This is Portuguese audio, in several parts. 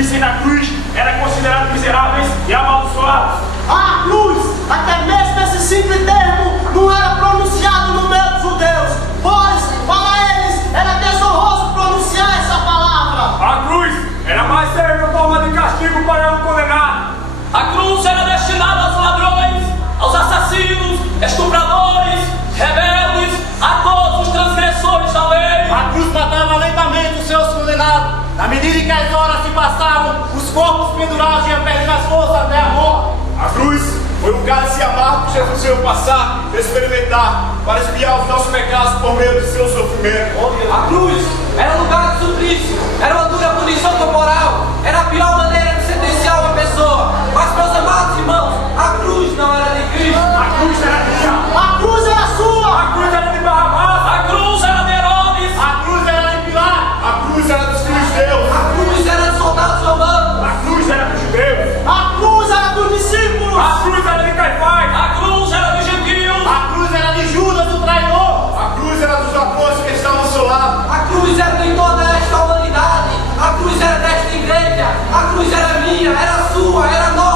vissem na cruz eram considerados miseráveis e amaldiçoados. A cruz, até mesmo esse simples termo, não era pronunciado no meio dos judeus, pois para eles era desonroso pronunciar essa palavra. A cruz era mais terrível forma de castigo para um condenado. A cruz era destinada aos ladrões, aos assassinos, estupradores, rebeldes, a todos os transgressores da lei. A cruz matava lentamente os seus condenados. Na medida que as horas se passavam, os corpos pendurados iam perdendo as forças até a morte. A cruz foi um cálice amargo que Jesus veio passar, experimentar, para expiar os nossos pecados por meio de seu sofrimento. A cruz era lugar de suplício, era uma dura punição corporal, era a pior maneira de sentenciar uma pessoa. Mas, meus amados irmãos, a cruz não era de Cristo. A cruz era minha. A cruz era sua. A cruz era de Barrabás. A cruz era de Herodes. A cruz era de Pilatos. A cruz era dos filhos de Deus. A cruz era de soldados romanos. A cruz era dos judeus. A cruz era dos discípulos. A cruz era de Caifás. A cruz era dos gentios. A cruz era de Judas, o traidor. A cruz era dos apóstolos que estavam ao seu lado. A cruz era de toda esta humanidade. A cruz era desta igreja. A cruz era minha, era sua, era nossa.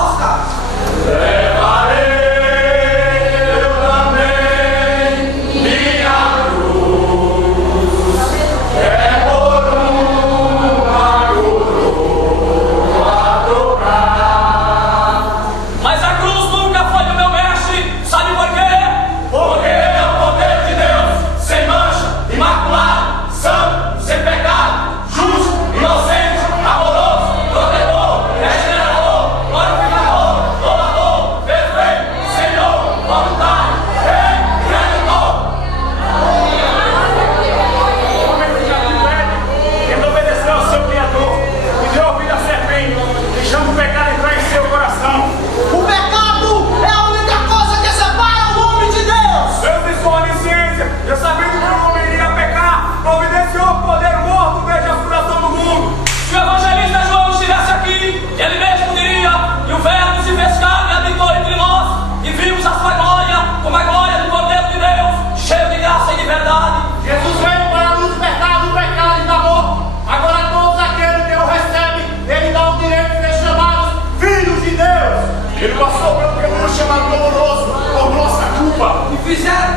Mas a cruz nunca foi do meu mestre. Sabe por quê? Porque ele é o poder de Deus, sem mancha, imaculado, santo, sem pecado, justo, inocente, amoroso, protetor, regenerador, glorificador, doador, perfeito, Senhor, voluntário, Rei, Redentor. O homem que já viu ele, ele obedeceu ao seu Criador e deu ouvido à serpente, deixando o pecado entrar em seu coração. O pecado é a única coisa que separa o homem de Deus. Deus, em sua onisciência, já sabendo que o homem iria pecar, providenciou o poder morto desde a fundação do mundo. Se o evangelista João estivesse aqui, ele mesmo diria que o Verbo se fez carne e habitou entre nós, e vimos a sua glória como a glória do Cordeiro de Deus, cheio de graça e de verdade. Jesus veio para nos libertar do pecado e da morte. Agora todos aqueles que o recebem, ele dá o direito de ser chamados filhos de Deus. Ele passou pelo caminho chamado doloroso por nossa culpa. E fizeram